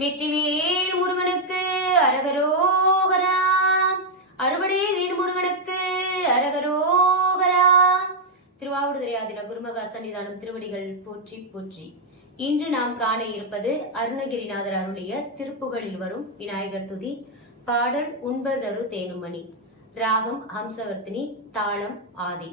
வெற்றிவேல் முருகனுக்கு அரகரோகரா. அறுவடை வீடு முருகனுக்கு அரகரோகரா. திருவாவூடுதுறையாதின குருமகா சன்னிதானம் திருவடிகள் போற்றி போற்றி. இன்று நாம் காண இருப்பது அருணகிரிநாதர் அருளிய திருப்புகளில் வரும் விநாயகர் துதி பாடல் உண்பதரு தேனுமணி. ராகம் ஹம்சவர்த்தினி தாளம் ஆதி.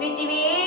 பெருமாளே வெற்றிவே